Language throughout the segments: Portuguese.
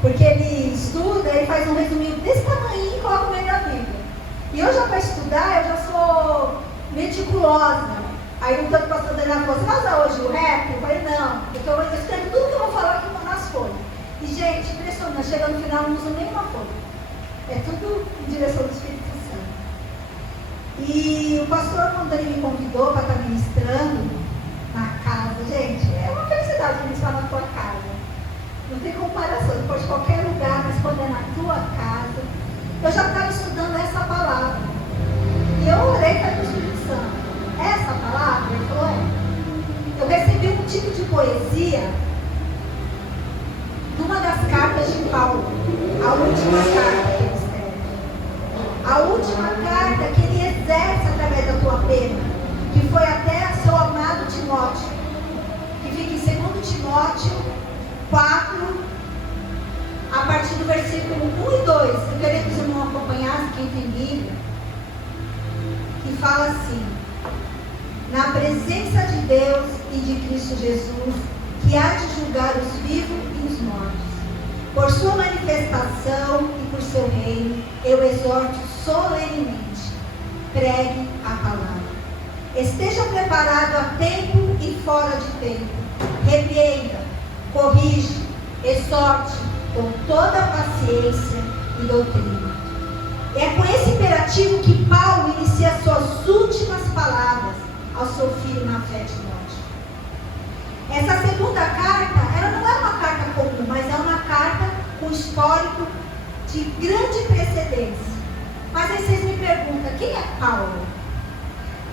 Porque ele estuda, ele faz um resuminho desse tamanho e coloca no meio da Bíblia. E eu já para estudar, eu já sou meticulosa. Aí o tanto pastor Daniel falou, você vai usar hoje o rap? Eu falei, não, porque eu escrevo tudo que eu vou falar aqui nas folhas. E gente, impressionante, chega no final não uso nenhuma folha. É tudo em direção do Espírito Santo. E o pastor, quando ele me convidou para estar ministrando na casa, gente, é uma felicidade ministrar na tua casa. Não tem comparação, depois de qualquer lugar, mas quando é na tua casa. Eu já estava estudando essa palavra. E eu orei para o Espírito Santo. Essa palavra, ele falou, eu recebi um tipo de poesia de uma das cartas de Paulo, a última carta que ele escreve. A última carta que ele exerce através da tua pena, que foi até seu amado Timóteo, que fica em 2 Timóteo 4, a partir do versículo 1 e 2. Eu queria que os irmãos acompanhassem, quem tem Bíblia, que fala assim: na presença de Deus e de Cristo Jesus, que há de julgar os vivos e os mortos, por sua manifestação e por seu reino, eu exorto solenemente, pregue a palavra. Esteja preparado a tempo e fora de tempo, repreenda, corrige, exorte com toda a paciência e doutrina. É com esse imperativo que Paulo inicia suas últimas palavras ao seu filho na fé, Timóteo. Essa segunda carta, ela não é uma carta comum, mas é uma carta com histórico de grande precedência. Mas aí vocês me perguntam, quem é Paulo?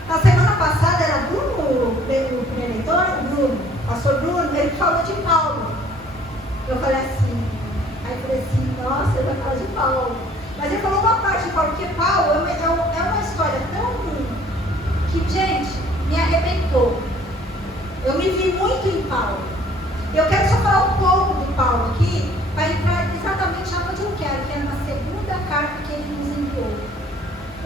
Na semana passada era Bruno, o preletor, pastor Bruno, ele falou de Paulo. Eu falei assim, nossa, ele vai falar de Paulo. Mas ele falou uma parte de Paulo, porque Paulo é uma história tão que, gente, me arrebentou. Eu me vi muito em Paulo. Eu quero só falar um pouco de Paulo aqui, para entrar exatamente onde eu quero, que é na segunda carta que ele nos enviou.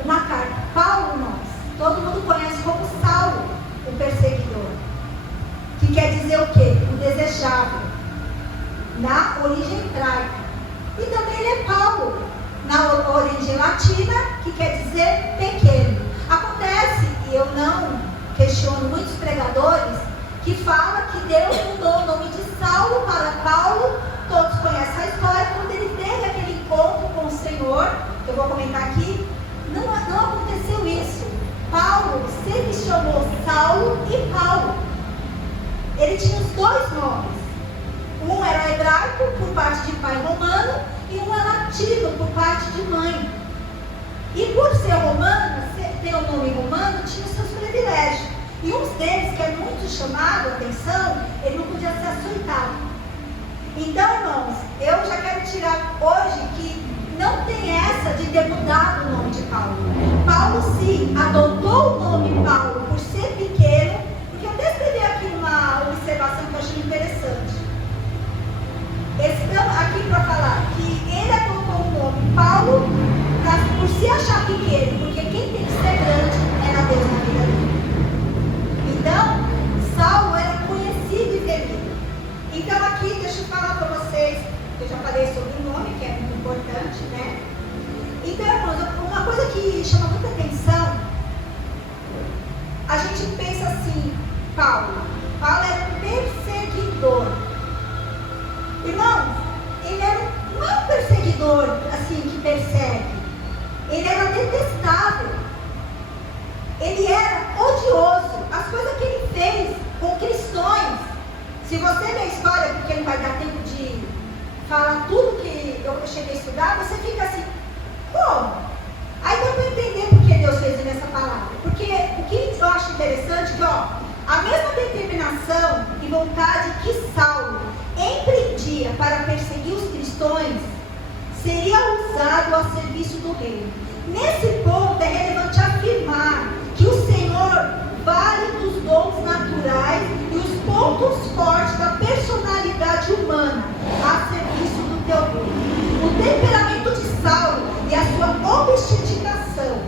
Uma carta. Paulo, nós, todo mundo conhece como Saulo, o perseguidor. Que quer dizer o quê? O desejável. Na origem hebraica. E também ele é Paulo, na origem latina, que quer dizer pequeno. Acontece, e eu não questiono muitos pregadores, que fala que Deus mudou o nome de Saulo para Paulo. Todos conhecem a história, quando ele teve aquele encontro com o Senhor, que eu vou comentar aqui, não aconteceu isso. Paulo sempre chamou Saulo e Paulo. Ele tinha os dois nomes. Um era hebraico, por parte de pai romano, e um era latino, por parte de mãe. E por ser romano, ter o nome romano, tinha os seus privilégios. E um deles, que é muito chamado a atenção, ele não podia ser açoitado. Então, irmãos, eu já quero tirar hoje que não tem essa de ter mudado o nome de Paulo. Paulo, sim, adotou o nome Paulo por ser pequeno, porque eu até escrevi aqui uma observação que eu achei interessante. Estamos aqui para falar que ele adotou o nome Paulo por se achar pequeno, porque quem tem que ser grande era Deus na vida dele. Então, Saulo era conhecido e temido. Então aqui, deixa eu falar para vocês, eu já falei sobre o nome, que é muito importante, né? Então, irmãos, uma coisa que chama muita atenção, a gente pensa assim, Paulo era um perseguidor. Irmãos, ele não é um perseguidor assim que persegue. Ele era detestável. Ele era odioso. As coisas que ele fez com cristãos. Se você ler a história, porque não vai dar tempo de falar tudo que eu cheguei a estudar, você fica assim, como? Aí dá para entender por que Deus fez nessa palavra. Porque o que eu acho interessante é que, a mesma determinação e vontade que Saulo empreendia para perseguir os cristãos, seria usado ao serviço do reino. Nesse ponto é relevante afirmar que o Senhor vale dos dons naturais e os pontos fortes da personalidade humana a serviço do teu reino. O temperamento de Saulo e a sua obstinação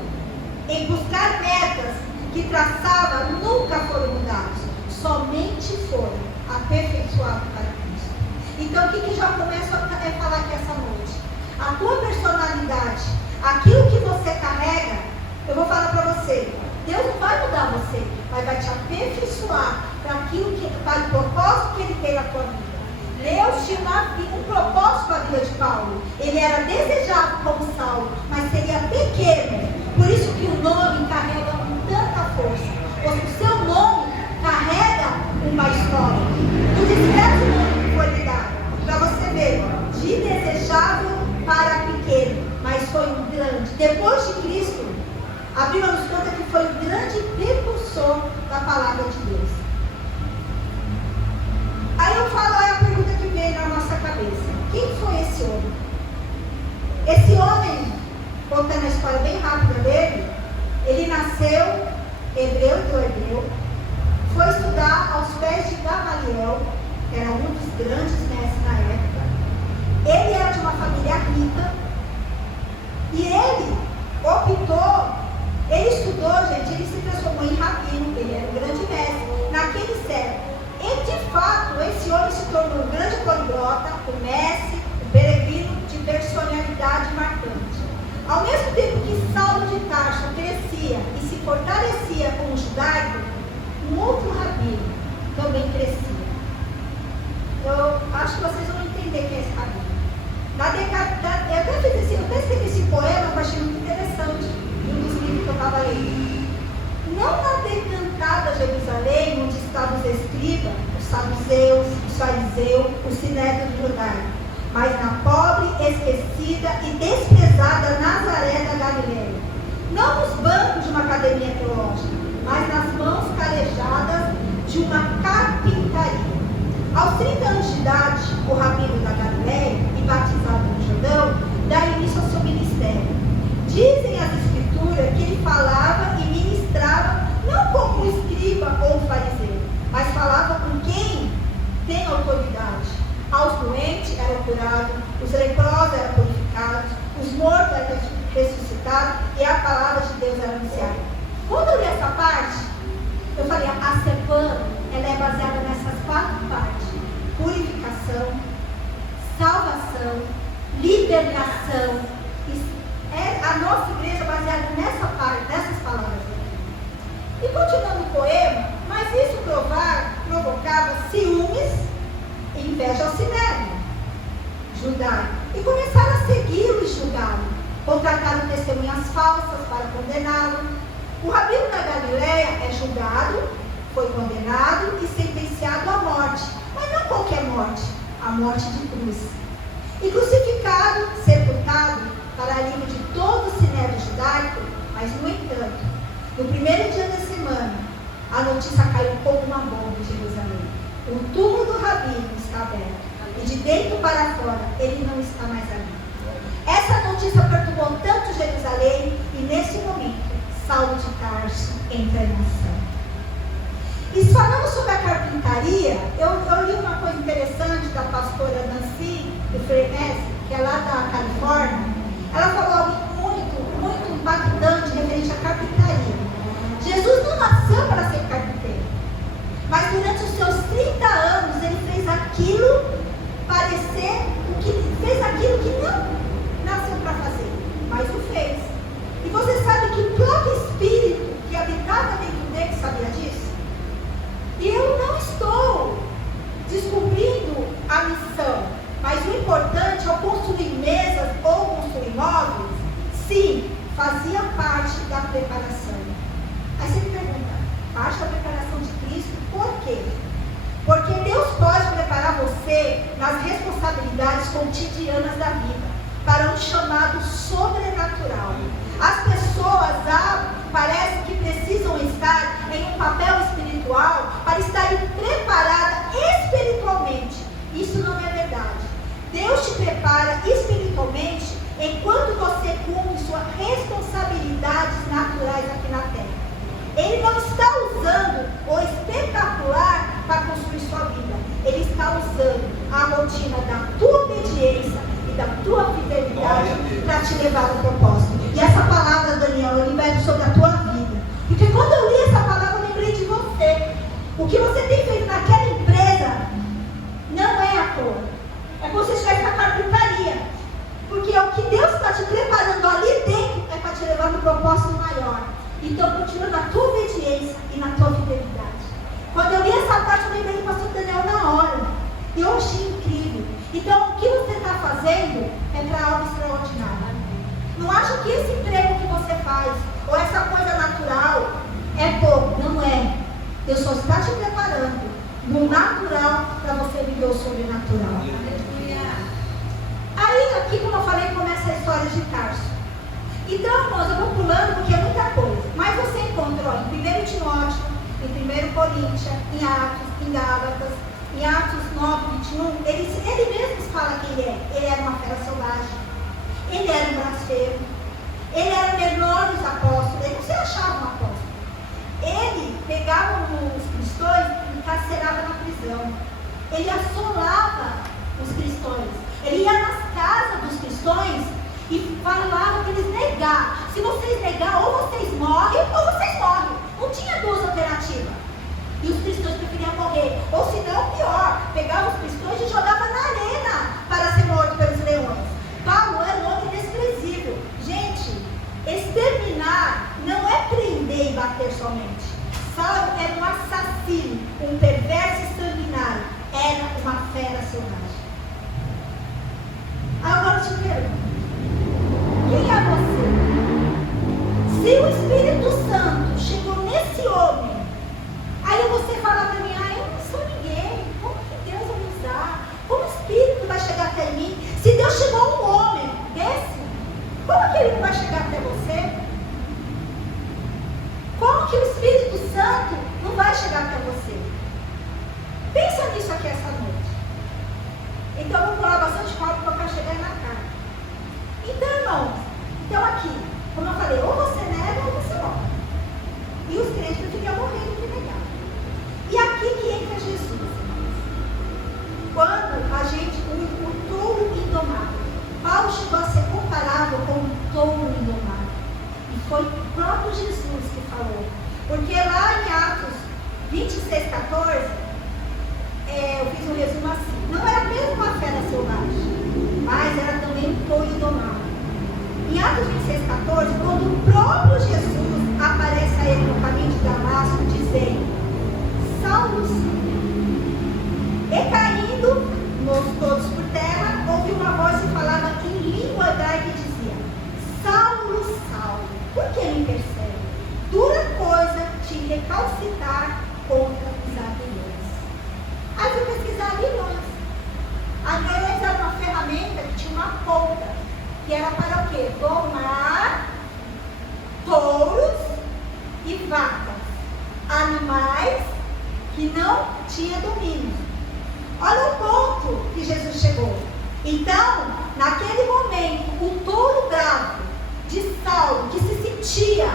em buscar metas que traçava nunca foram mudados, somente foram aperfeiçoados para Cristo. Então, o que já começo a falar aqui essa noite? A tua personalidade, aquilo que você carrega, eu vou falar para você. Deus não vai mudar você, mas vai te aperfeiçoar para aquilo que para o propósito que Ele tem na tua vida. Deus tinha um propósito para a vida de Paulo. Ele era desejado como Saulo, mas seria pequeno. Por isso que o nome carrega com tanta força. Porque o seu nome carrega uma história. Tu despreza o nome que foi lhe dado. Para você ver, de desejável para pequeno, mas foi um grande. Depois de Cristo, a Bíblia nos conta que foi um grande precursor da palavra de Deus. Aí eu falo, é a pergunta que veio na nossa cabeça. Quem foi esse homem? Esse homem, contando a história bem rápida dele, ele nasceu hebreu do hebreu, foi estudar aos pés de Gamaliel, que era um dos grandes mestres na época. Ele era de uma família rica e ele optou, ele estudou, gente, ele se transformou em rabino, ele era um grande mestre naquele século. E de fato, esse homem se tornou um grande poliglota, um mestre, um peregrino de personalidade marcante. Ao mesmo tempo que Saulo de Tarso crescia e se fortalecia com o judaico, um outro rabino também crescia. Eu acho que vocês vão entender quem é esse rabino. Eu até escrevi esse poema, eu achei muito interessante, um dos livros que eu estava lendo. Não na decantada Jerusalém, onde estavam os escribas, os saduceus, os fariseus, o sinédrio judaico, mas na pobre, esquecida e desprezada Nazaré da Galileia. Não nos bancos de uma academia teológica, mas nas mãos calejadas de uma carpintaria. Aos 30 anos de idade, o rabino da Galileia, e batizado no Jordão, dá início ao seu ministério. Dizem as escrituras que ele falava e ministrava não como um escriba ou um fariseu, mas falava com quem tem autoridade. Aos doentes eram curados, os leprosos eram purificados, os mortos eram ressuscitados e a palavra de Deus era anunciada. Quando eu li essa parte, eu falei, a CEPAM, ela é baseada nessas 4 partes: purificação, salvação, libertação. A nossa igreja é baseada nessa parte, nessas palavras. E continuando o poema, mas isso provocava ciúmes e inveja ao sinédrio judaico. E começaram a segui-lo e julgá-lo. Contrataram testemunhas falsas para condená-lo. O rabino da Galileia é julgado, foi condenado e sentenciado à morte. Mas não qualquer morte, a morte de cruz. E crucificado, sepultado, para alívio de todo o sinédrio judaico. Mas, no entanto, no primeiro dia da semana, a notícia caiu como uma bomba em Jerusalém. O túmulo do rabino está aberto, e de dentro para fora, ele não está mais ali. Essa notícia perturbou tanto Jerusalém, e nesse momento, Saulo de Tarso entra em ação. E falando sobre a carpintaria, eu li uma coisa interessante da pastora Nancy do Frenese, que é lá da Califórnia. Ela falou algo muito impactante referente à carpintaria. Jesus não nasceu para ser carpinteiro, mas durante os seus 30 anos ele fez aquilo parecer, fez aquilo que não nasceu para fazer, mas o fez. E você sabe que o próprio Espírito que habitava dentro dele sabia disso? E eu não estou descobrindo a missão, mas o importante ao construir mesas ou construir móveis, sim, fazia parte da preparação. Aí você me pergunta, parte da preparação de Cristo, por quê? Porque Deus pode preparar você nas responsabilidades cotidianas da vida, para um chamado sobrenatural. As pessoas parece que precisam estar em um papel espiritual para estarem preparadas espiritualmente. Isso não é verdade. Deus te prepara espiritualmente enquanto você cumpre suas responsabilidades naturais aqui na terra. Ele não está usando o espetacular para construir sua vida. Ele está usando a rotina da tua obediência e da tua fidelidade para te levar ao propósito. E essa palavra, Daniel, eu libero sobre a tua vida. Porque quando eu li essa palavra, eu lembrei de você. O que você tem feito naquela empresa não é à toa. Então, o que você está fazendo é para algo extraordinário. Não acha que esse emprego que você faz, ou essa coisa natural, é pouco. Não é. Deus só está te preparando no natural para você viver o sobrenatural. Aí, aqui, como eu falei, começa a história de Tarso. Então, irmãos, eu vou pulando porque é muita coisa. Mas você encontrou em 1 Timóteo, em 1 Coríntios, em Atos, em Gálatas, em Atos 9, 21, ele mesmo fala quem ele é. Ele era uma fera selvagem. Ele era um blasfemo. Ele era o menor dos apóstolos. Ele não se achava um apóstolo. Ele pegava os cristãos e encarcerava na prisão. Ele assolava os cristãos. Ele ia nas casas dos cristãos e falava para eles negar. Se vocês negar, ou vocês morrem, ou vocês morrem. Não tinha duas alternativas. E os cristãos preferiam morrer. Ou se não, pior, pegava os cristãos e jogava na arena para ser morto pelos leões. Paulo era um homem desprezível. Gente, exterminar não é prender e bater somente. Saulo era um assassino, um perverso e sanguinário. Era uma fera selvagem. Agora eu te pergunto, quem é você? Se o Espírito Santo chegou nesse homem, aí você fala para mim, eu não sou ninguém, como que Deus vai me usar? Como o Espírito vai chegar até mim? Se Deus chegou a um homem desse, como que ele não vai chegar até você? Como que o Espírito Santo não vai chegar até você? Pensa nisso aqui essa noite. Então eu vou falar bastante calma porque eu quero chegar na cara. Então, irmãos, então aqui, como eu falei, ou você nega ou você morre. E os crentes preferiam morrer do que negar. E aqui que entra Jesus, irmãos. Quando a gente, o touro indomável. Paulo chegou a ser comparável com um touro indomável. E foi o próprio Jesus que falou. Porque lá em Atos 26, 14, eu fiz um resumo assim. Não era mesmo uma fera selvagem, mas era também um touro indomável. Em Atos 26, 14, quando o próprio Jesus aparece a ele no caminho de Damasco, dizendo: Saulo, e caindo todos por terra, ouviu uma voz que falava em língua hebraica e dizia: Saulo, Saulo, por que me persegue? Dura coisa te recalcitrar contra os aguilhões. Aí fui pesquisar aguilhões. Aguilhões era uma ferramenta que tinha uma ponta, que era para o quê? Domar touros e vacas, animais que não tinham domínio. Olha o ponto que Jesus chegou. Então, naquele momento, o touro bravo de Saulo, que se sentia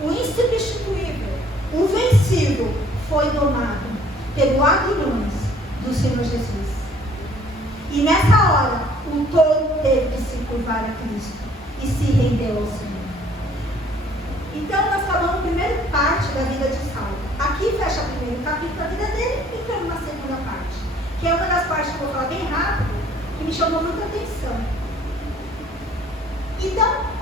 o insubstituível, o vencido, foi domado pelo aguilhões do Senhor Jesus. E nessa hora, o touro teve que se curvar a Cristo e se rendeu ao Senhor. Então, nós falamos a primeira parte da vida de Saulo. Aqui fecha o primeiro capítulo da vida dele e entramos na segunda parte, que é uma das partes que eu vou falar bem rápido, que me chamou muita atenção. Então,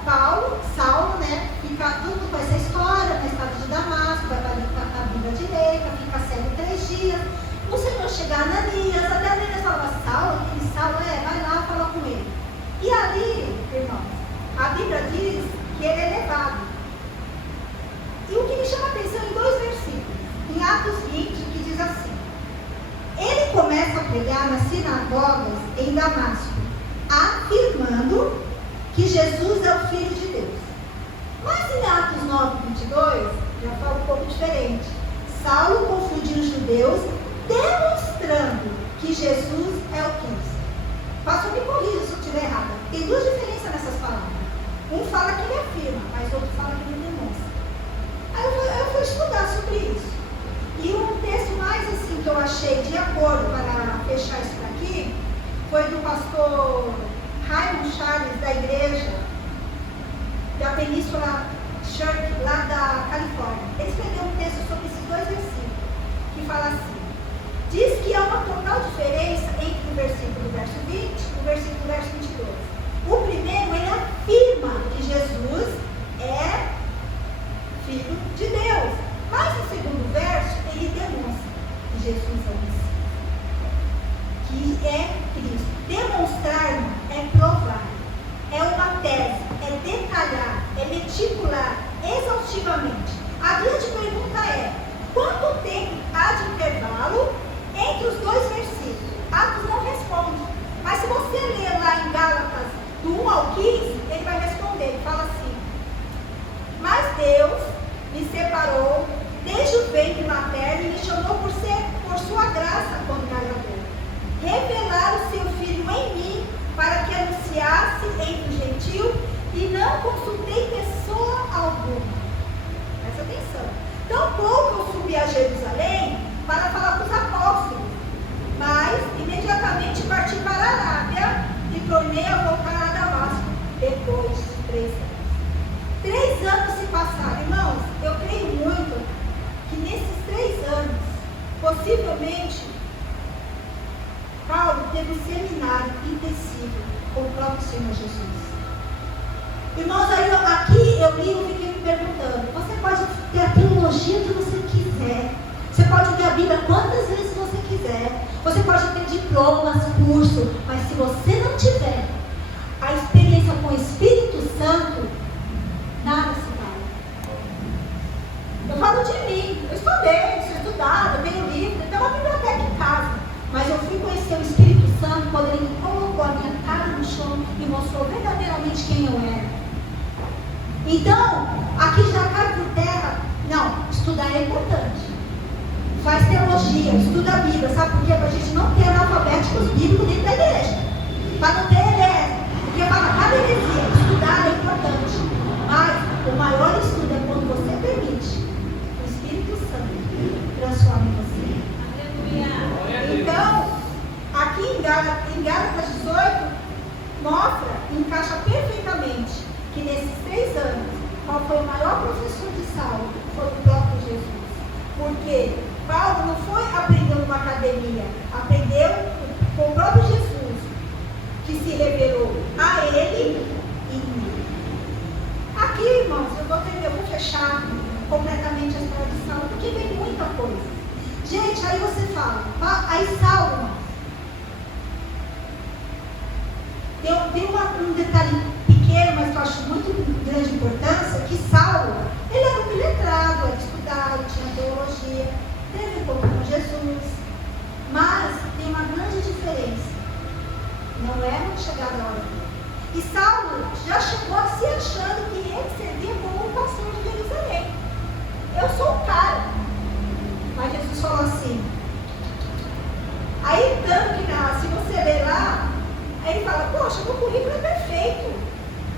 Saulo, fica tudo com essa história, na estrada de Damasco, vai para a vida direita, fica cego 3 dias. O Senhor chega a Ananias, até Ananias falava: Saulo, aquele Saulo, vai lá falar com ele. E ali, irmãos, a Bíblia diz que ele é levado. E o que me chama a atenção em 2 versículos, em Atos 20, que diz assim: ele começa a pregar nas sinagogas em Damasco, afirmando que Jesus é o Filho de Deus. Mas em Atos 9, 22, já fala um pouco diferente. Saulo confundiu os judeus, demonstrando que Jesus é o Cristo. Pastor, me corrija se eu estiver errada. Tem 2 diferenças nessas palavras. Um fala que ele afirma, mas outro fala que ele demonstra. Aí eu fui estudar sobre isso. E um texto mais assim que eu achei de acordo para fechar isso daqui foi do pastor Raymond Charles, da igreja da Península Church, lá da Califórnia. Ele escreveu um texto sobre esses 2 versículos, que fala assim: diz que há uma total diferença entre o versículo do verso 20 e o versículo do verso 22. O primeiro, ele afirma que Jesus é Filho de Deus. Mas no segundo verso, ele demonstra que Jesus é o Messias, que é Cristo. consecutivamente. A grande pergunta é: quanto tempo há de intervalo entre os dois versículos? Atos não responde. Mas se você ler lá em Gálatas, do 1 ao 15, ele vai responder. Ele fala assim: mas Deus me separou desde o ventre materno e me chamou por sua graça quando me agradou. Revelar o seu Filho em mim para que anunciasse entre os gentios e não consultei pessoa alguma. Presta atenção. Tampouco eu subi a Jerusalém para falar com os apóstolos, mas imediatamente parti para a Arábia e tornei a voltar a Damasco depois de 3 anos. 3 anos se passaram, irmãos. Eu creio muito que nesses 3 anos, possivelmente, Paulo teve um seminário intensivo com o próprio Senhor Jesus. Irmãos, aqui eu li e fiquei me perguntando: você pode ter a teologia que você quiser, você pode ler a Bíblia quantas vezes você quiser, você pode ter diplomas, curso, mas se você não tiver a experiência com o Espírito Santo, nada se vale. Eu falo de mim, eu estudei, sou estudada, eu tenho livro, eu tenho uma biblioteca em casa, mas eu fui conhecer o Espírito Santo quando ele colocou a minha cara no chão e mostrou verdadeiramente quem eu era. Então, aqui já cai por terra. Não, estudar é importante. Faz teologia, estuda a Bíblia. Sabe por quê? Para a gente não ter analfabéticos bíblicos dentro da igreja. Para não ter heresia. Porque para cada heresia, estudar é importante. Mas o maior estudo é quando você permite o Espírito Santo transforme você. Aleluia. Então, aqui em Gálatas 18, mostra, encaixa perfeitamente que nesses 3 anos, qual foi o maior professor de Saulo? Foi o próprio Jesus. Porque Paulo não foi aprender numa academia, aprendeu com o próprio Jesus, que se revelou a ele e em mim. Aqui, irmãos, eu vou fechar completamente a história de Saulo, porque vem muita coisa. Gente, aí você fala, aí Saulo, tem um detalhe pequeno, mas que eu acho muito de grande importância, que Saulo, ele era um letrado, era estudado, tinha teologia, teve encontro com Jesus, mas tem uma grande diferença. Não era chegada a hora. E Saulo já chegou a se achando que ele servia como um pastor de Jerusalém. Eu sou o cara. Mas Jesus falou assim. Aí tanto que se você ler lá, aí ele fala: poxa, meu currículo é perfeito.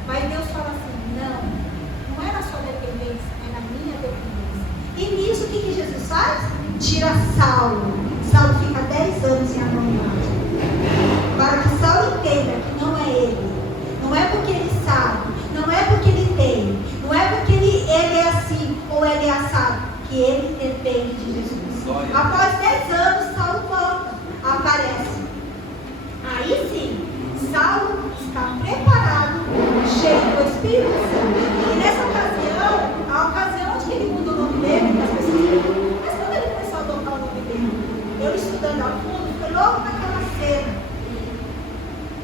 Mas Deus fala assim: não é na sua dependência, é na minha dependência. E nisso o que Jesus faz? Tira Saulo. Saulo fica 10 anos em anonimato. Para que Saulo entenda que não é ele. Não é porque ele sabe, não é porque ele tem, não é porque ele é assim ou ele é assado, que ele depende de Jesus. Glória. Após 10 anos, Saulo volta, aparece. Aí sim, Saulo está preparado, cheio do Espírito Santo. E nessa ocasião, a ocasião onde ele muda o nome dele, as pessoas dizem: mas quando ele começou a adotar o nome dele? Eu estudando a fundo, foi logo naquela cena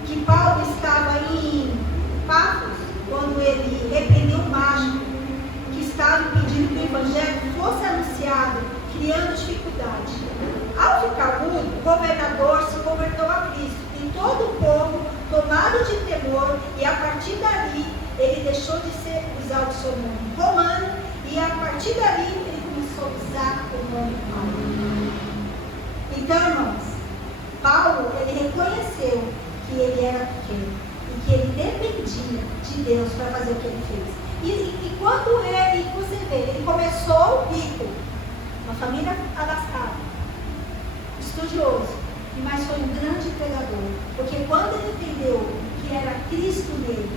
que Paulo estava em Pafos, quando ele repreendeu o mágico que estava impedindo que o evangelho fosse anunciado, criando dificuldade. Ao ficar mudo, o governador se converteu a Cristo e todo o povo, tomado de temor, e a partir dali ele deixou de usar o seu nome romano, e a partir dali ele começou a usar o nome Paulo. Então, irmãos, Paulo, ele reconheceu que ele era pequeno e que ele dependia de Deus para fazer o que ele fez. E quando você vê, ele começou rico, uma família abastada, estudioso, mas foi um grande pregador, porque quando ele entendeu que era Cristo nele,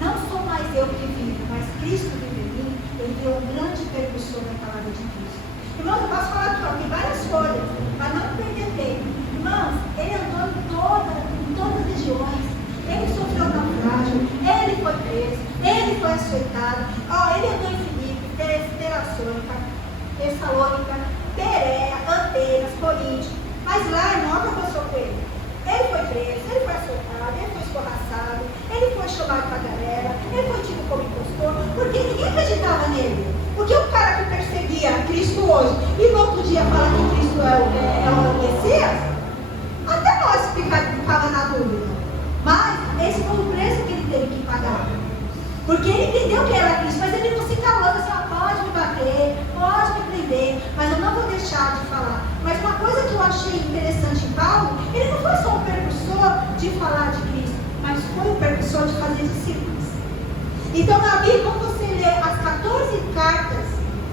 não sou mais eu que vivo, mas Cristo vive em mim, ele deu um grande percussor na palavra de Cristo. Irmãos, eu posso falar aqui, tem várias folhas, mas não perder tempo. Irmãos, ele andou em todas as regiões, ele sofreu naufrágio, ele foi preso, ele foi açoitado, ele andou em Filipe, Tessalônica, Bereia, Atenas, Corinto, mas lá, irmão, o que aconteceu com ele? Ele foi preso, ele foi açoitado, ele foi escorraçado, ele foi chamado para a galera, ele foi tido como impostor, porque ninguém acreditava nele. Por hoje e no outro dia falar que Cristo é o Messias, até nós ficava na dúvida. Mas esse foi o preço que ele teve que pagar. Porque ele entendeu que era Cristo, mas ele não se calou, assim, pode me bater, pode me prender, mas eu não vou deixar de falar. Mas uma coisa que eu achei interessante em Paulo, ele não foi só um percursor de falar de Cristo, mas foi um percursor de fazer discípulos. Então, na Bíblia, quando você lê as 14 cartas,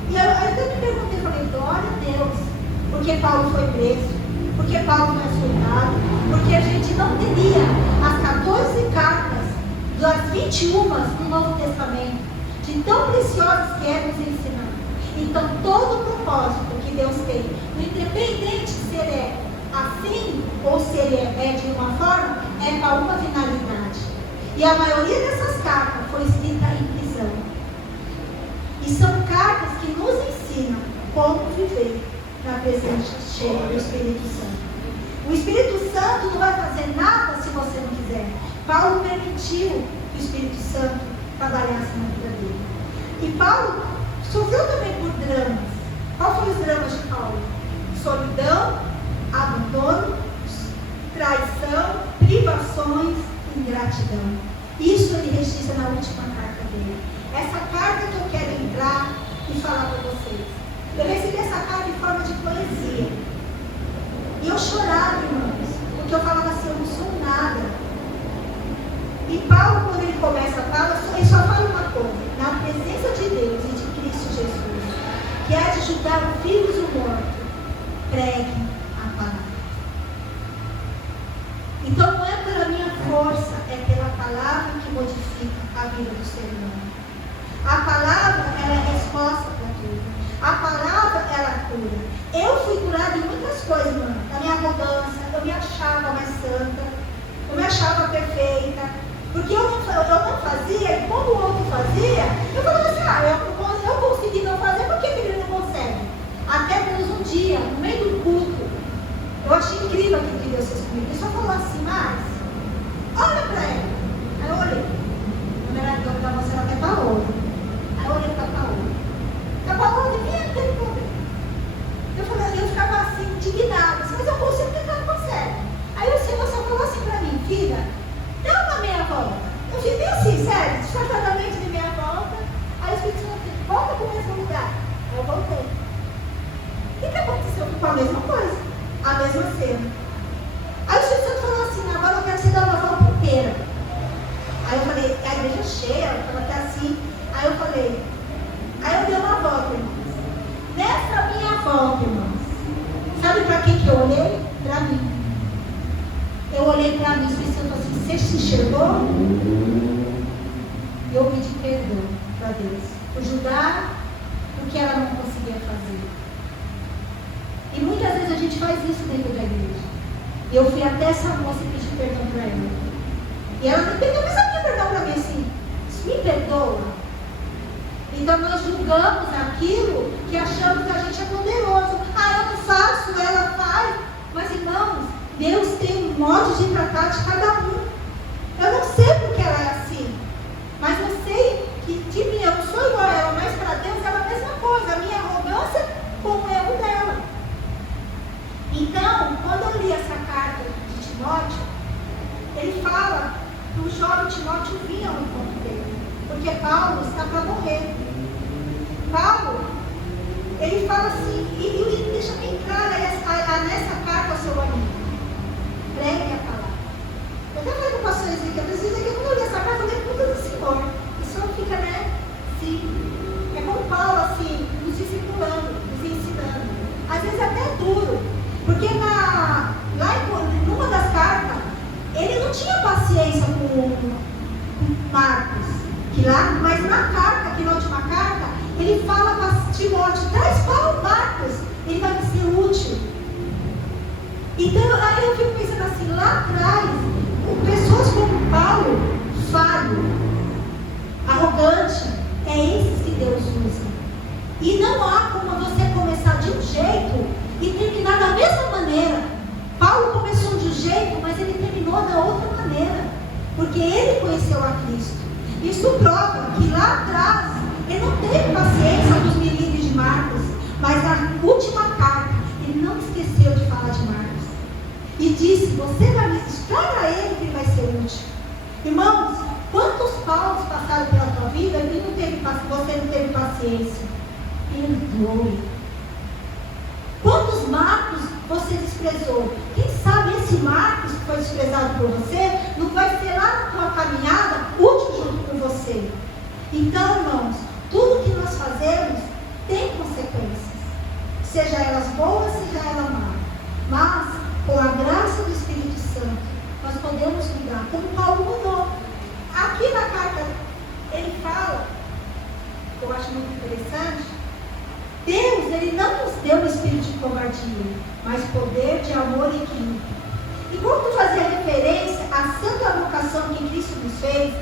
e eu até me perguntei, falei, glória a Deus, porque Paulo foi preso, porque Paulo foi açoitado, porque a gente não teria as 14 cartas das 21 no Novo Testamento, de tão preciosas que é nos ensinando. Então, todo o propósito que Deus tem, independente se ele é assim ou se ele é de uma forma, é para uma finalidade. E a maioria dessas cartas foi escrita em prisão. E são cartas que nos ensinam como viver na presença cheia do Espírito Santo. O Espírito Santo não vai fazer nada se você não quiser. Paulo permitiu que o Espírito Santo trabalhasse na vida dele. E Paulo sofreu também por dramas. Qual foram os dramas de Paulo? Solidão, abandono, traição, privações, ingratidão. Isso ele registra na última carta dele. Essa carta que eu quero entrar e falar para vocês. Eu recebi essa carta em forma de poesia. E eu chorava, irmãos, porque eu falava assim, eu não sou nada. E Paulo, quando ele começa a falar, ele só fala uma coisa: na presença de Deus e de Cristo Jesus, que é de julgar os vivos e o morto, pregue a palavra. Então não é pela minha força, é pela palavra que modifica a vida do ser humano. A palavra, ela é resposta para tudo. A palavra, ela cura. Eu fui curada em muitas coisas, mano. Na minha arrogância, eu me achava mais santa, eu me achava perfeita, porque eu não fazia, e como o outro fazia, eu falava assim, eu consegui não fazer, por que ele não consegue? Até Deus um dia, no meio do culto, eu achei incrível aquilo que Deus fez comigo. Ele só falou assim, mas, olha para ela. Aí eu olhei. Na verdade, eu estava mostrando até para outra. Aí eu olhei para a outra. A Paola vinha aquele problema. Eu ficava assim, indignada. Mas eu consigo, porque ela não consegue. Aí o Senhor só falou assim para mim, filha, dá uma meia volta. Eu fiz bem assim, sério, disfarçadamente de meia volta. Aí o Espírito Santo disse, volta para o mesmo lugar. Aí eu voltei. O que aconteceu? Com a mesma coisa. A mesma cena. Aí o Espírito Santo falou assim, agora eu quero que você dar uma volta inteira. Aí eu falei, a igreja cheia, ela estava até assim. Aí eu falei, aí eu dei uma volta, irmãos. Nessa minha volta, irmãos, sabe para que eu olhei? Para mim. Eu olhei para mim, o Espírito Santo falou assim, você se enxergou? Eu pedi perdão para Deus, por julgar o que ela não conseguia fazer. E muitas vezes a gente faz isso dentro da igreja. Eu fui até essa moça e pedi perdão para ela. E ela me pediu, mas ela pediu perdão para mim assim, me perdoa. Então nós julgamos aquilo que achamos que a gente é poderoso. Eu não faço, ela faz. Mas irmãos, Deus tem um modo de tratar de cada um. Eu não sei porque ela é assim, mas eu sei que de mim eu não sou igual a ela, mas para Deus é a mesma coisa. A minha arrogância com o erro dela. Então, quando eu li essa carta de Timóteo, ele fala que o jovem Timóteo vinha ao encontro dele, porque Paulo está para morrer. Paulo, ele fala assim, e ele deixa bem claro nessa carta ao seu amigo: pregue a palavra. Eu até falei com o pastor Ezequiel, quando eu li essa carta, eu falei, puta do Senhor. O Senhor fica, assim, é como Paulo, assim, nos discipulando, nos ensinando. Às vezes até é duro, porque numa das cartas, ele não tinha paciência com Marcos, mas na carta, aqui na última carta, ele fala para Timóteo, traz Paulo Marcos, ele vai me ser útil. Então, aí eu fico pensando assim, lá atrás, pessoas como Paulo, falho, arrogante, é esses que Deus usa. E não há como você começar de um jeito e terminar da mesma maneira. Paulo começou de um jeito, mas ele terminou da outra maneira, porque ele conheceu a Cristo. Isso prova que lá atrás ele não teve paciência dos milímetros de Marcos, Mas na última carta, ele não esqueceu de falar de Marcos. E disse, você vai me explicar a ele que ele vai ser útil. Irmãos, quantos Paulos passaram pela tua vida e você não teve paciência? Perdoe. Quantos Marcos você desprezou? Quem sabe esse Marcos que foi desprezado por você não vai ser lá na tua caminhada útil junto com você. Então, irmãos, tudo que nós fazemos tem consequências. Seja elas boas, seja elas más. Mas, com a graça do Espírito Santo, nós podemos mudar, como Paulo mudou. Aqui na carta, ele fala, que eu acho muito interessante, Deus, ele não nos deu o espírito de covardia, mas poder de amor e equilíbrio. E quando fazia referência à santa vocação que Cristo nos fez,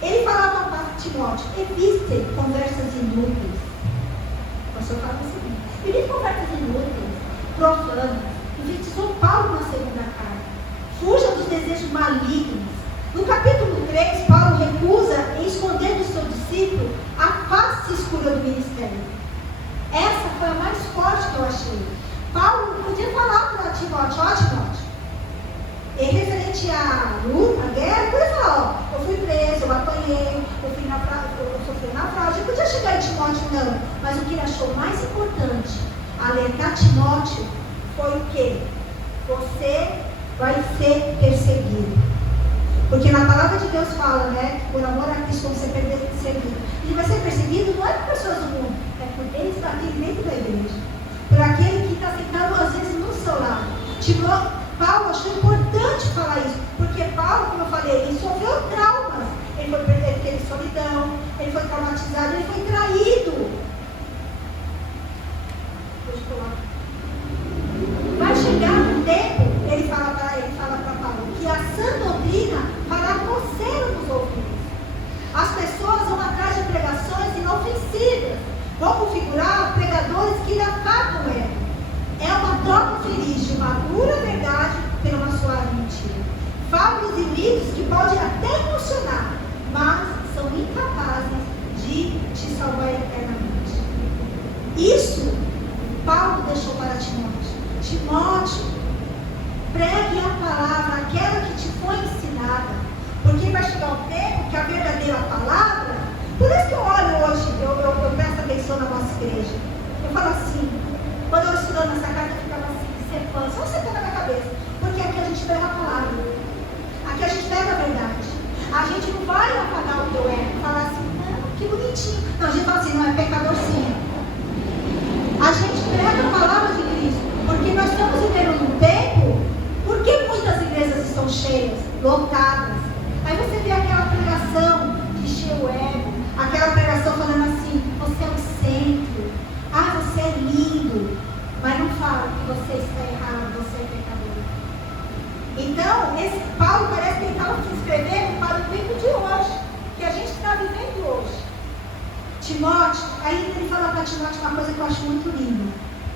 ele falava para Timóteo, evite conversas inúteis. O pastor fala o seguinte, evite conversas inúteis, profanas. Enfeitiçou Paulo na segunda carta. Fuja dos desejos malignos. No capítulo 3, Paulo recusa em esconder do seu discípulo a face escura do ministério. Essa foi a mais forte que eu achei. Paulo podia falar para Timóteo, ó Timóteo, em referente à luta, à guerra, ele podia falar, ó, eu fui preso, eu apanhei, eu sofri naufrágio. Ele podia chegar em Timóteo, não. Mas o que ele achou mais importante, alertar Timóteo, foi o quê? Você vai ser perseguido. Porque na palavra de Deus fala, né, que por amor a Cristo vão ser perseguidos. E vai ser perseguido não é por pessoas do mundo, é por eles aqui dentro da igreja. Por aquele que está sentado às vezes no seu lado. Paulo achou importante falar isso, porque Paulo, como eu falei, ele sofreu traumas. Ele teve solidão, ele foi traumatizado, ele foi traído. Deixa eu falar. Vai chegar um tempo, ele fala para Paulo, que a sã doutrina fará coceira nos ouvidos. As pessoas vão atrás de pregações inofensivas, vão configurar pregadores que lhe afastam ela. É uma troca feliz de uma dura verdade pela uma suave mentira. Fábulas e mitos que podem até emocionar, mas são incapazes de te salvar eternamente. Isso Paulo deixou para Timóteo. Timóteo, pregue a palavra, aquela que te foi ensinada, porque vai chegar um tempo que a verdadeira palavra, por isso que eu olho hoje, eu presto atenção na nossa igreja, eu falo assim, quando eu estudando essa carta, eu ficava assim, cepando, só cepando na minha cabeça, porque aqui a gente pega a palavra, aqui a gente pega a verdade, a gente não vai apagar o teu ego, falar assim, não, que bonitinho, não, a gente fala assim, não, é pecador sim, a gente prega a palavra de Cristo, porque nós estamos vivendo num tempo, porque muitas igrejas estão cheias, lotadas. Aí você vê aquela pregação que encheu o ego, aquela pregação falando assim, você é o centro, você é lindo, mas não fala que você está errado, você é pecador. Então, esse Paulo parece que ele estava se escrevendo para o tempo de hoje, que a gente está vivendo hoje. Timóteo, aí ele fala para Timóteo uma coisa que eu acho muito linda.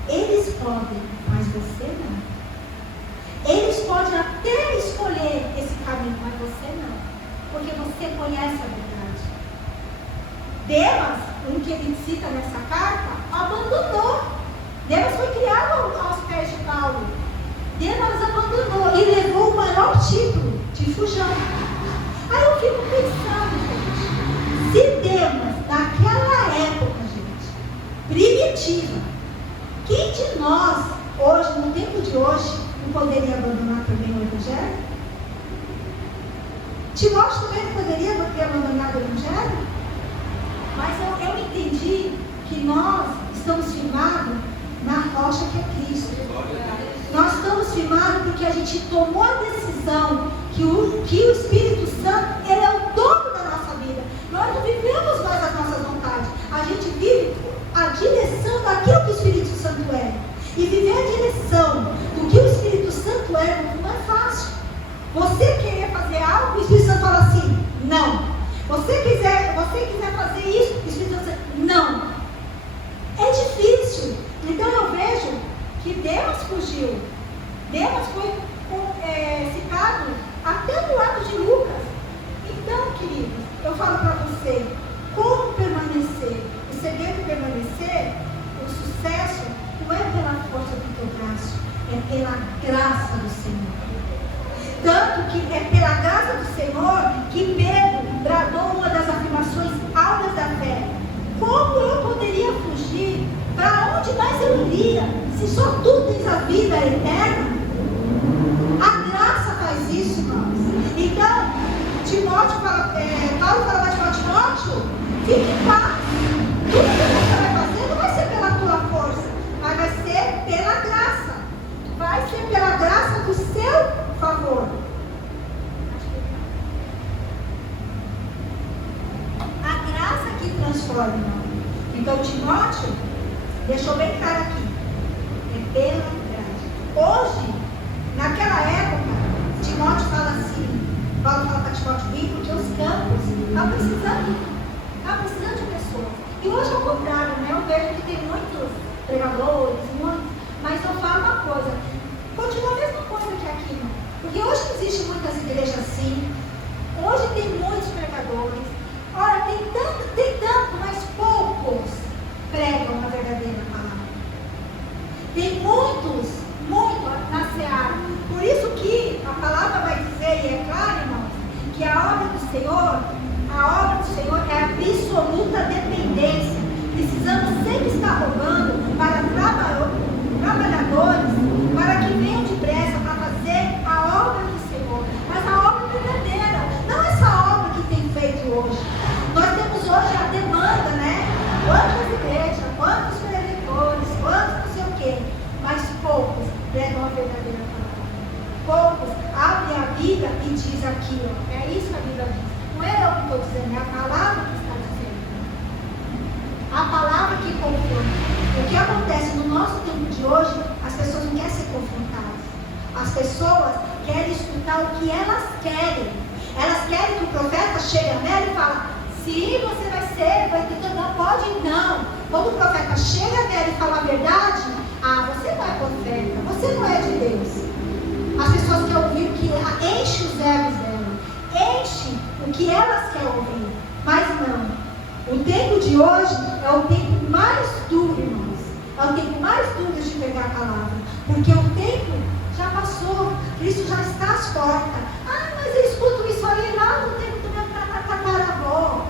Eles podem, mas você não. Eles podem até escolher esse caminho, mas você não. Porque você conhece a verdade. Demas, um que ele cita nessa carta, abandonou. Demas foi criado aos pés de Paulo. Demas abandonou e levou o maior título de fujão. Aí eu fico pensando, gente, se Demas, naquela época, gente, primitiva, quem de nós, hoje, no tempo de hoje, não poderia abandonar também o Evangelho? Timóteo também não poderia ter abandonado o Evangelho? Mas eu entendi que nós estamos firmados na rocha que é Cristo. Nós estamos firmados porque a gente tomou a decisão que o Espírito Santo, ele é o dono da nossa vida. Nós não vivemos mais as nossas vontades. A gente vive a direção daquilo que o Espírito Santo é. E viver a direção do que o Espírito Santo é não é fácil. Você querer fazer algo, o Espírito Santo fala assim, não. Você quiser fazer isso, o Espírito Santo diz, não. É difícil. Então eu vejo que Demas fugiu. Demas foi citado até no lado de Lucas. Então, queridos, eu falo para você, como permanecer? O segredo de permanecer, o tanto que é pela graça do Senhor que Pedro bradou uma das afirmações áureas da fé. Como eu poderia fugir? Para onde mais eu iria? Se só tu tens a vida eterna? A graça faz isso, irmãos. Então, Paulo fala para Timóteo, fique em paz. Tudo que você vai fazer não vai ser pela tua força, mas vai ser pela graça. Vai ser pela graça do seu favor. A graça que transforma, irmão. Então, Timóteo deixou bem claro aqui. É pela graça. Hoje, naquela época, Timóteo fala assim, Paulo fala para Timóteo vir, porque os campos estão precisando de pessoas. E hoje é o contrário, né? Eu vejo que tem muitos pregadores, mas eu falo uma coisa, continua a mesma coisa que aqui, não? Porque hoje não existe muitas igrejas assim, hoje tem muitos pregadores, ora, tem tanto, mas poucos pregam a verdadeira palavra. Tem muitos na seara. Por isso que a palavra vai dizer, e é claro, irmãos, que a obra do Senhor é absoluta dependência. Precisamos sempre estar rogando para trabalhadores, para que venham depressa para fazer a obra do Senhor. Mas a obra verdadeira, não essa obra que tem feito hoje. Nós temos hoje a demanda, né? Quantas igrejas, quantos preletores, quantos não sei o quê. Mas poucos pregam a verdadeira palavra. Poucos abrem a Bíblia e diz aqui, ó, é isso que a Bíblia diz. Não é eu que estou dizendo, é a palavra que está dizendo. A palavra que confronta. O que acontece no nosso tempo de hoje, as pessoas não querem ser confrontadas. As pessoas querem escutar o que elas querem. Elas querem que o profeta chegue nela e fale, sim, você vai ser, não pode não. Quando o profeta chega nela e fala a verdade, você não é profeta, você não é de Deus. As pessoas querem ouvir o que enche os egos dela, enche o que elas querem ouvir, mas não. O tempo de hoje é o tempo mais duro, irmãos. É o tempo mais duro de pegar a palavra, porque o tempo já passou, Cristo já está às portas. Mas eu escuto isso aí lá no tempo do meu tataravó.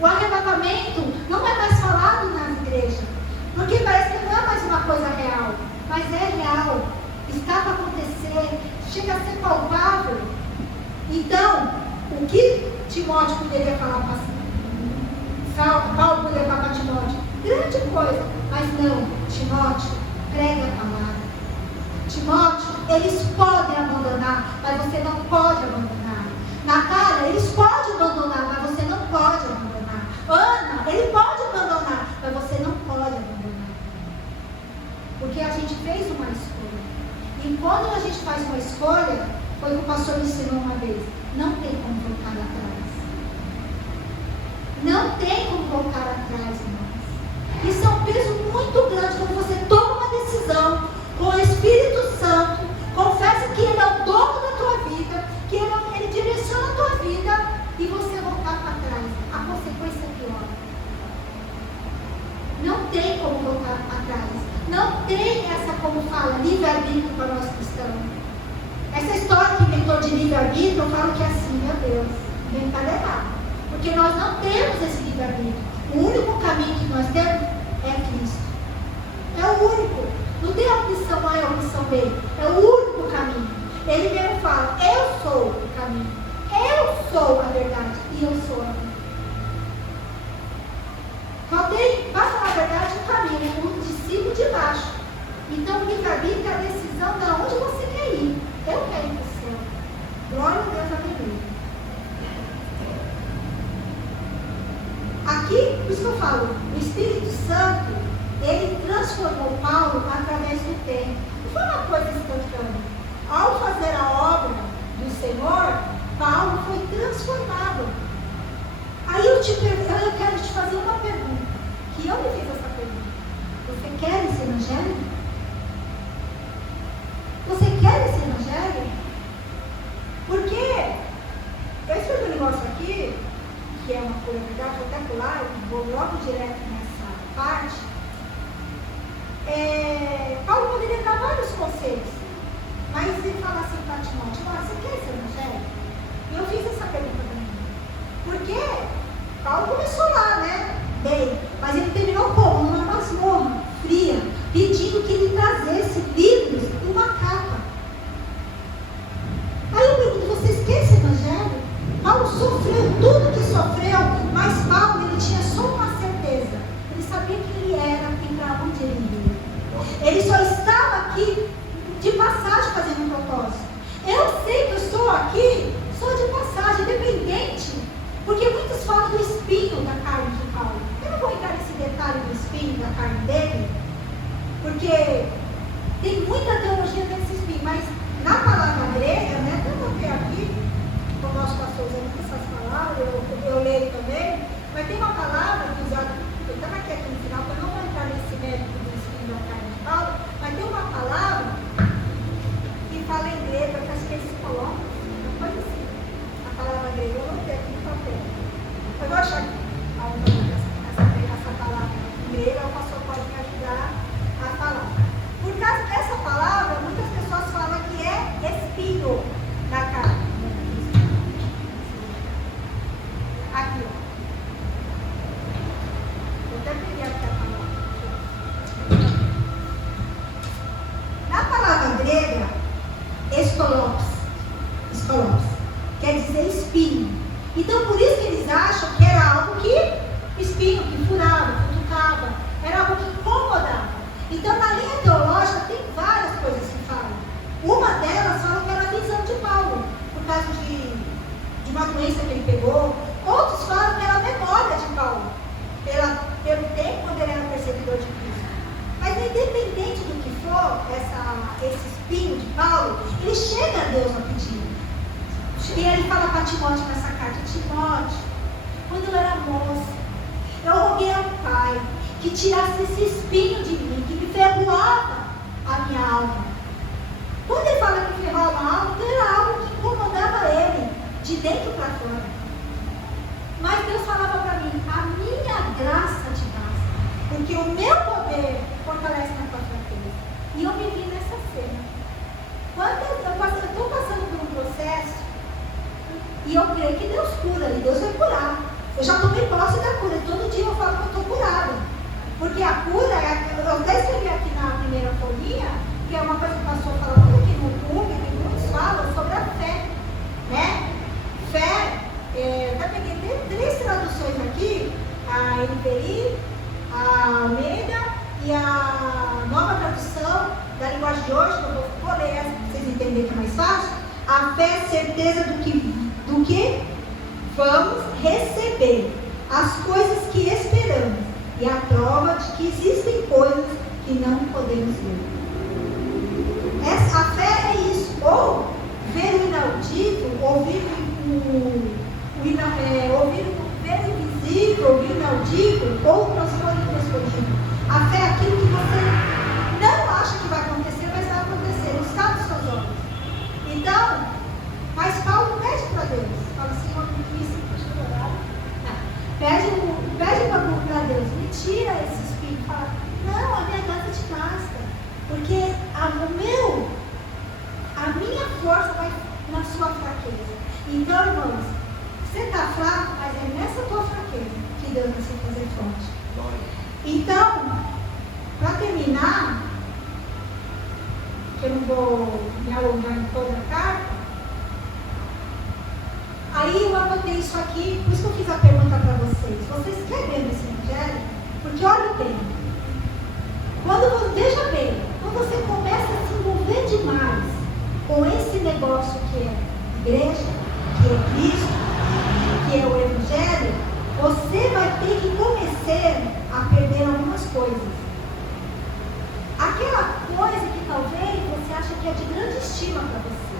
O arrebatamento não é mais falado nas igrejas, porque parece que não é mais uma coisa real, mas é real, está para acontecer, chega a ser palpável. Então, o que Timóteo poderia falar para Paulo poderia falar para Timóteo? Grande coisa, mas não, Timóteo, prega a palavra. Timóteo, eles podem abandonar, mas você não pode abandonar. Natália, eles podem abandonar, mas você não pode abandonar. Ana, ele pode abandonar, mas você não pode abandonar. Porque a gente fez uma escolha. E quando a gente faz uma escolha, foi o que o pastor me ensinou uma vez, não tem como voltar atrás. Não tem como voltar atrás, irmãos. Isso é um peso muito grande quando você toma uma decisão com o Espírito Santo, confessa que Ele é o dono da tua vida, que Ele direciona a tua vida, e você voltar para trás. A consequência é pior. Não tem como voltar para trás. Não tem essa, como fala, livre-arbítrio para nós cristãos. Essa história que inventou de livre-arbítrio, eu falo que é assim, meu Deus, inventaram errado. Porque nós não temos esse livre-arbítrio. O único caminho que nós temos é Cristo. É o único. Não tem a opção A e a opção B. É o único caminho. Ele mesmo fala, eu sou o caminho. Eu sou a verdade. E eu sou a vida. Só tem, para falar a verdade, um caminho. Um de cima e de baixo. Então o livre-arbítrio é a decisão de onde você quer ir. Eu quero ir para o céu. Glória a Deus, aleluia. Aqui, por isso que eu falo, o Espírito Santo, ele transformou Paulo através do tempo. Não foi uma coisa instantânea. Ao fazer a obra do Senhor, Paulo foi transformado. Aí eu quero te fazer uma pergunta, que eu me fiz essa pergunta. Você quer esse evangelho? Você quer esse evangelho? Porque eu escrevi um negócio aqui, que é uma coisa legal, vou até pular, eu vou logo direto nessa parte. Paulo poderia dar vários conselhos. Mas ele fala assim para Timóteo: você quer esse evangelho? E eu fiz essa pergunta para mim. Porque Paulo começou lá, né? Bem, mas ele terminou como? Numa masmorra fria, pedindo que ele trazesse livros e uma capa. Aí eu pergunto: vocês querem esse evangelho? Paulo sofreu tudo que sofreu, mas Paulo, ele tinha só uma certeza. Ele sabia que ele era e para onde ele iria. Ele só estava aqui de passagem fazendo um propósito. Eu sei que eu estou aqui só de passagem, dependente. Porque muitos falam do espinho da carne de Paulo. Eu não vou entrar nesse detalhe do espinho da carne dele, porque tem muita teologia desse espinho, mas na palavra grega, né, até eu botei aqui, o nosso pastor usando essas palavras, eu leio também, mas tem uma palavra que usada, eu estava aqui no final, porque eu não vou entrar nesse mérito do espinho da carne de Paulo, mas tem uma palavra que fala em grego, que acho que eles colocam, não pode ser. A palavra grega, eu não tenho aqui no papel. Eu vou achar essa palavra em grego, o pastor pode me ajudar a falar. Por causa dessa palavra, muitas pessoas falam que é espinho da carne. Aqui, ó. Vou até pegar aqui a palavra. Na palavra grega, escolops, quer dizer espinho. Então, por isso que eles acham que era algo que, espinho, que furava, cutucava, era algo que incomodava. Então, na linha teológica, tem várias coisas que falam. Uma delas fala que era a visão de Paulo, por causa de uma doença que ele pegou. Outros falam que era a memória de Paulo, pelo tempo quando ele era perseguidor de Cristo. Mas, independente do que for, esse espinho de Paulo, ele chega a Deus a pedir. E ele fala para Timóteo nessa carta: Timóteo, quando eu era moça, eu roguei ao Pai que tirasse esse espinho de mim, que me ferroava a minha alma. Quando ele fala que ferroava a alma, então era algo que incomodava ele, de dentro para fora. Mas Deus falava para mim: a minha graça te basta, porque o meu poder fortalece na tua fraqueza. E eu me vi nessa cena. Quando eu estou passando por um processo, e eu creio que Deus cura, e Deus vai curar. Eu já tomei posse da cura, e todo dia eu falo que eu estou curada. Porque a cura, eu até escrevi aqui na primeira folhinha, que é uma coisa que o pastor fala muito aqui no público, e muitos falam sobre a fé. Né? Fé, eu até peguei 3 traduções aqui, a NVI, a Almeida e a nova tradução da linguagem de hoje, que eu vou ler essa para vocês entenderem que é mais fácil. A fé é certeza do que vamos receber, as coisas que esperamos, e a prova de que existem coisas que não podemos ver. A fé é isso: ou ver o inaudível, ver o invisível, ouvir o inaudível, ou transcorrido. A fé é aquilo que você não acha que vai acontecer, mas vai acontecer, não está nos seus olhos. Então, mas Paulo pede para Deus, fala assim: Senhor, pede para Deus, me tira esse espinho. Fala: não, a minha graça te basta, porque a minha força vai na sua fraqueza. Então, irmãos, você está fraco, mas é nessa tua fraqueza que Deus vai se fazer forte. Então, para terminar, que eu não vou me alongar em toda a carta, aí eu anotei isso aqui, por isso que eu fiz a pergunta para vocês: vocês querem ver esse evangelho? Porque olha bem, veja bem, quando você começa a se envolver demais com esse negócio que é igreja, que é Cristo, que é o evangelho, você vai ter que começar a perder algumas coisas. Aquela coisa que talvez você acha que é de grande estima para você.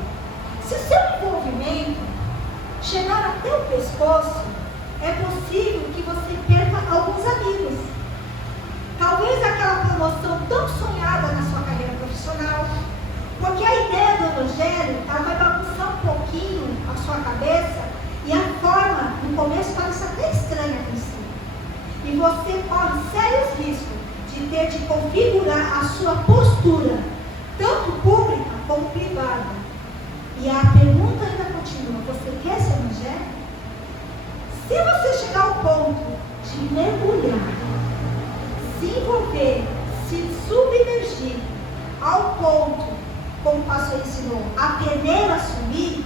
Se o seu envolvimento chegar até o pescoço, é possível que você perca alguns amigos. Talvez aquela promoção tão sonhada na sua carreira profissional, porque a ideia do evangelho, ela vai bagunçar um pouquinho a sua cabeça, e a forma, no começo, parece até estranha para si. E você corre sérios riscos de ter de configurar a sua postura, tanto pública como privada. E a pergunta ainda continua: você quer esse evangelho? Se você chegar ao ponto de mergulhar, se envolver, se submergir ao ponto, como o pastor ensinou, a peneira subir,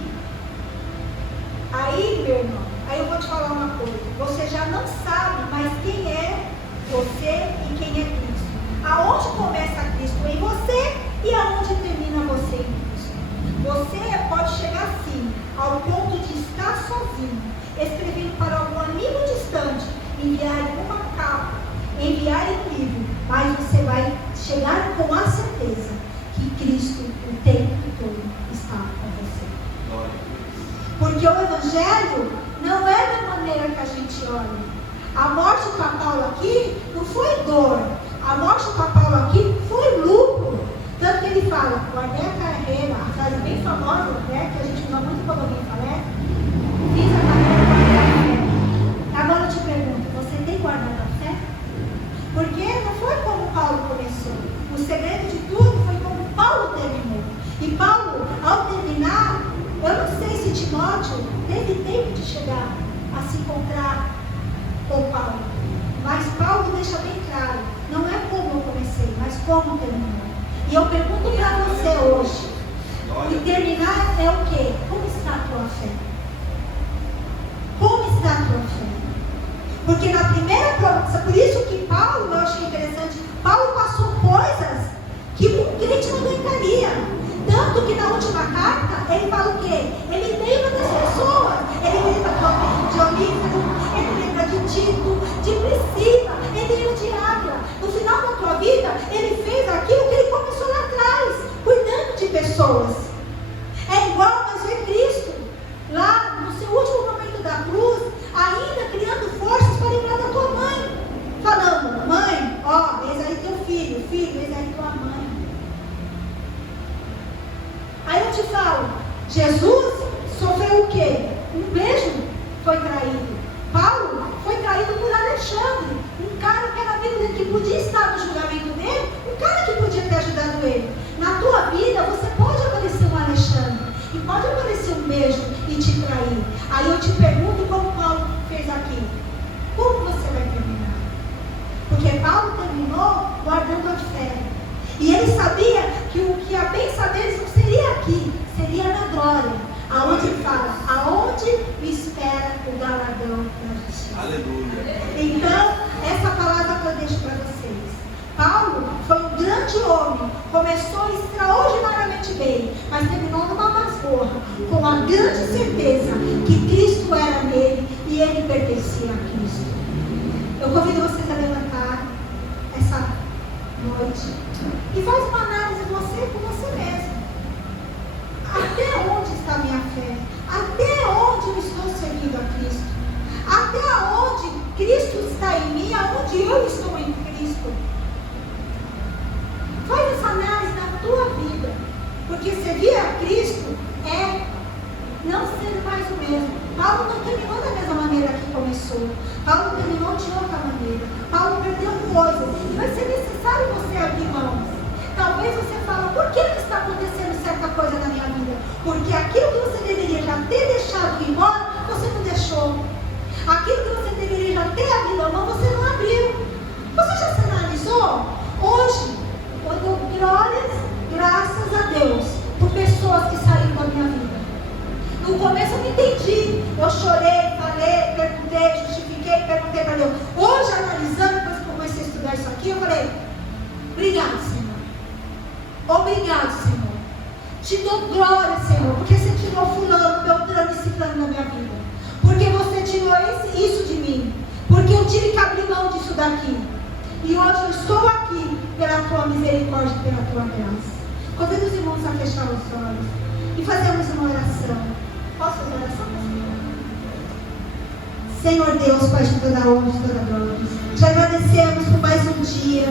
aí, meu irmão, aí eu vou te falar uma coisa: você já não sabe mais quem é você e quem é Cristo. Aonde começa Cristo em você e aonde termina você em Cristo. Você pode chegar sim ao ponto de estar sozinho, escrevendo para algum amigo distante, enviar uma capa, enviar um livro, mas você vai chegar com a certeza que Cristo o tempo todo está com você. Porque o Evangelho não é da maneira que a gente olha. A morte para Paulo aqui não foi dor. A morte para Paulo aqui foi lucro. Tanto que ele fala: guardei a carreira, a frase bem famosa, né, que a gente usa muito quando alguém fala, fiz a carreira, guardei a fé. Agora eu te pergunto: você tem guardado a fé? Porque não foi como Paulo começou. O segredo de tudo foi como Paulo terminou. E Paulo, ao terminar, eu não sei se Timóteo teve tempo de chegar a se encontrar com Paulo. Mas Paulo deixa bem claro: não é como eu comecei, mas como terminou. E eu pergunto para você hoje: e terminar é o quê? Como está a tua fé? Como está a tua fé? Porque na primeira promessa, por isso que Paulo, eu achei interessante, Paulo passou coisas que um crente não aguentaria. Tanto que na última carta, ele fala o quê? Ele lembra das pessoas. Ele lembra de Olímpio, ele lembra de Tito, de Priscila, ele lembra de Águia. No final da tua vida, ele fez aquilo que ele começou lá atrás, cuidando de pessoas. É igual nós ver Cristo, lá no seu último momento da cruz, ainda criando forças para lembrar da tua mãe. Falando: mãe, ó, eis aí teu filho, filho, eis aí tua mãe. Aí eu te falo: Jesus sofreu o quê? Um beijo, foi traído. Paulo foi traído por Alexandre, um cara que era amigo dele, que podia estar no julgamento dele, um cara que podia ter ajudado ele. Na tua vida você pode aparecer um Alexandre, e pode aparecer um beijo e te trair. Aí eu te pergunto, como Paulo fez aqui: como você vai terminar? Porque Paulo terminou guardando a fé. E ele sabia que a bênção deles não seria aqui, seria na glória. Aonde fala: aonde me espera o galardão da justiça. Aleluia. Então, essa palavra que eu deixo para vocês. Paulo foi um grande homem, começou extraordinariamente bem, mas terminou numa masmorra, com a grande certeza que Cristo era nele e ele pertencia a Cristo. Eu convido vocês a levantar essa noite e faz uma análise você com você mesmo. Até onde está a minha fé? Até onde eu estou servindo a Cristo? Até onde Cristo está em mim? Aonde eu estou em Cristo? Faz essa análise na tua vida. Porque servir a Cristo é não ser mais o mesmo. Paulo não terminou da mesma maneira que começou. Paulo terminou de outra maneira. Paulo perdeu coisas. Vai ser necessário você abrir mãos. Talvez você fale: por que está acontecendo certa coisa na minha vida? Porque aquilo que você deveria já ter deixado ir embora, você não deixou. Aquilo que você deveria já ter abrido a mão, você não abriu. Você já se analisou? Hoje, eu dou glórias, graças a Deus, por pessoas que saíram da minha vida. No começo eu não entendi. Eu chorei, falei, perguntei, justifiquei, perguntei para Deus. Hoje, analisando, depois que eu comecei a estudar isso aqui, eu falei: obrigado, Senhor. Obrigado, Senhor. Te dou glória, Senhor, porque você tirou fulano, beltrano e ciclano na minha vida. Porque você tirou isso de mim. Porque eu tive que abrir mão disso daqui. E hoje eu estou aqui pela tua misericórdia e pela tua graça. Convido os irmãos a fechar os olhos e fazermos uma oração. Posso fazer oração, Senhor? Senhor Deus, Pai de toda honra e toda glória, te agradecemos por mais um dia.